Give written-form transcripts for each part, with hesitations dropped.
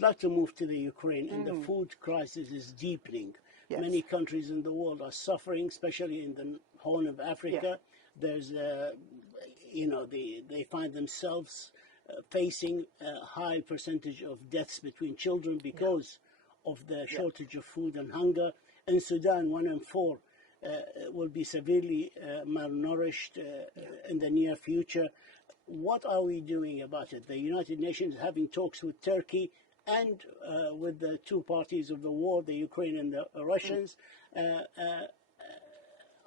I'd like to move to the Ukraine, and the food crisis is deepening. Yes. Many countries in the world are suffering, especially in the Horn of Africa. There's, they find themselves facing a high percentage of deaths between children because of the shortage of food and hunger. In Sudan, 1 in 4 will be severely malnourished in the near future. What are we doing about it? The United Nations is having talks with Turkey and with the two parties of the war, the Ukraine and the Russians.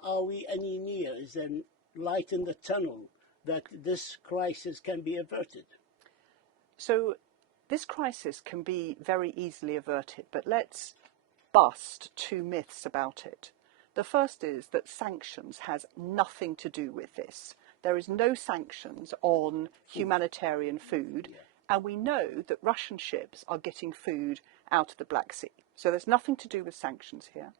Are we any near? Is there light in the tunnel that this crisis can be averted? So this crisis can be very easily averted, but let's bust 2 myths about it. The first is that sanctions has nothing to do with this. There is no sanctions on humanitarian food, and we know that Russian ships are getting food out of the Black Sea. So there's nothing to do with sanctions here.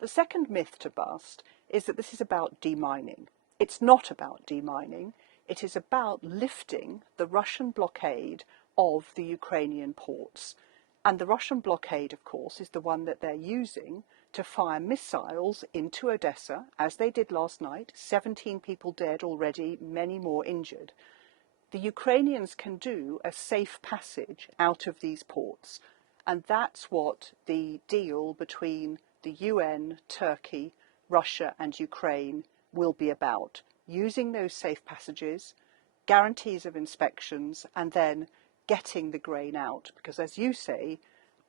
The second myth to bust is that this is about demining. It's not about demining. It is about lifting the Russian blockade of the Ukrainian ports. And the Russian blockade, of course, is the one that they're using to fire missiles into Odessa, as they did last night. 17 people dead already, many more injured. The Ukrainians can do a safe passage out of these ports. And that's what the deal between the UN, Turkey, Russia and Ukraine will be about. Using those safe passages, guarantees of inspections, and then getting the grain out. Because as you say,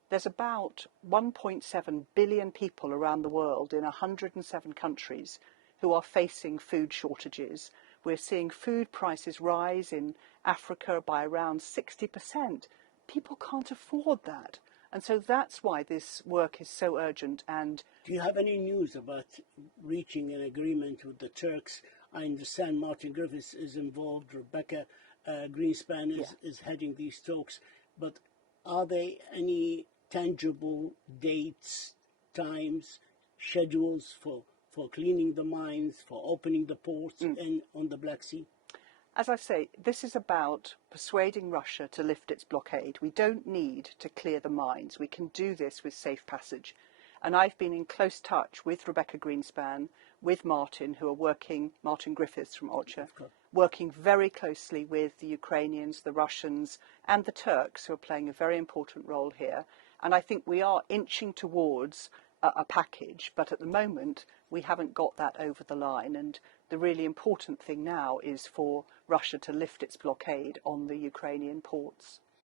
there's about 1.7 billion people around the world in 107 countries who are facing food shortages. We're seeing food prices rise in Africa by around 60%. People can't afford that. And so that's why this work is so urgent. And do you have any news about reaching an agreement with the Turks? I understand Martin Griffiths is involved, Rebecca Greenspan is heading these talks, but are there any tangible dates, times, schedules for cleaning the mines, for opening the ports and on the Black Sea? As I say, this is about persuading Russia to lift its blockade. We don't need to clear the mines. We can do this with safe passage. And I've been in close touch with Rebecca Greenspan, with Martin, who are working, Martin Griffiths from OCHA, working very closely with the Ukrainians, the Russians, and the Turks, who are playing a very important role here. And I think we are inching towards a package, but at the moment we haven't got that over the line. And the really important thing now is for Russia to lift its blockade on the Ukrainian ports.